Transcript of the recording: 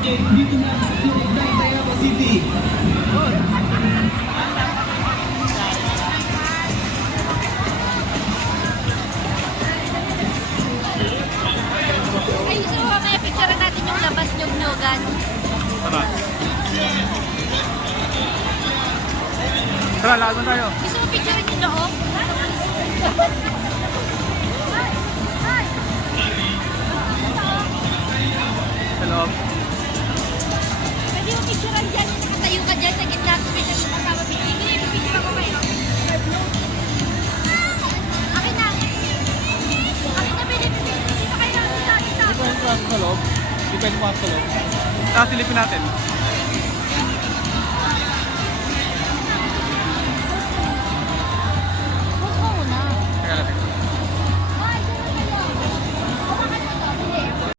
dito na sa loob ng Tayaba City. Ay, gusto mo kaya picture natin yung labas nyug-nyugan? Tara. Tara, laban tayo. Gusto mo picture yung loob? Sa loob. Pwede mo picturean dyan, nakatayo ka dyan sa gitna, special yung kasama picture. Hindi, picture ako kayo. Akin na. Akin na, Philip. Dito kayo. Dito. Depende pa sa loob. Depende pa sa loob. Silipin natin.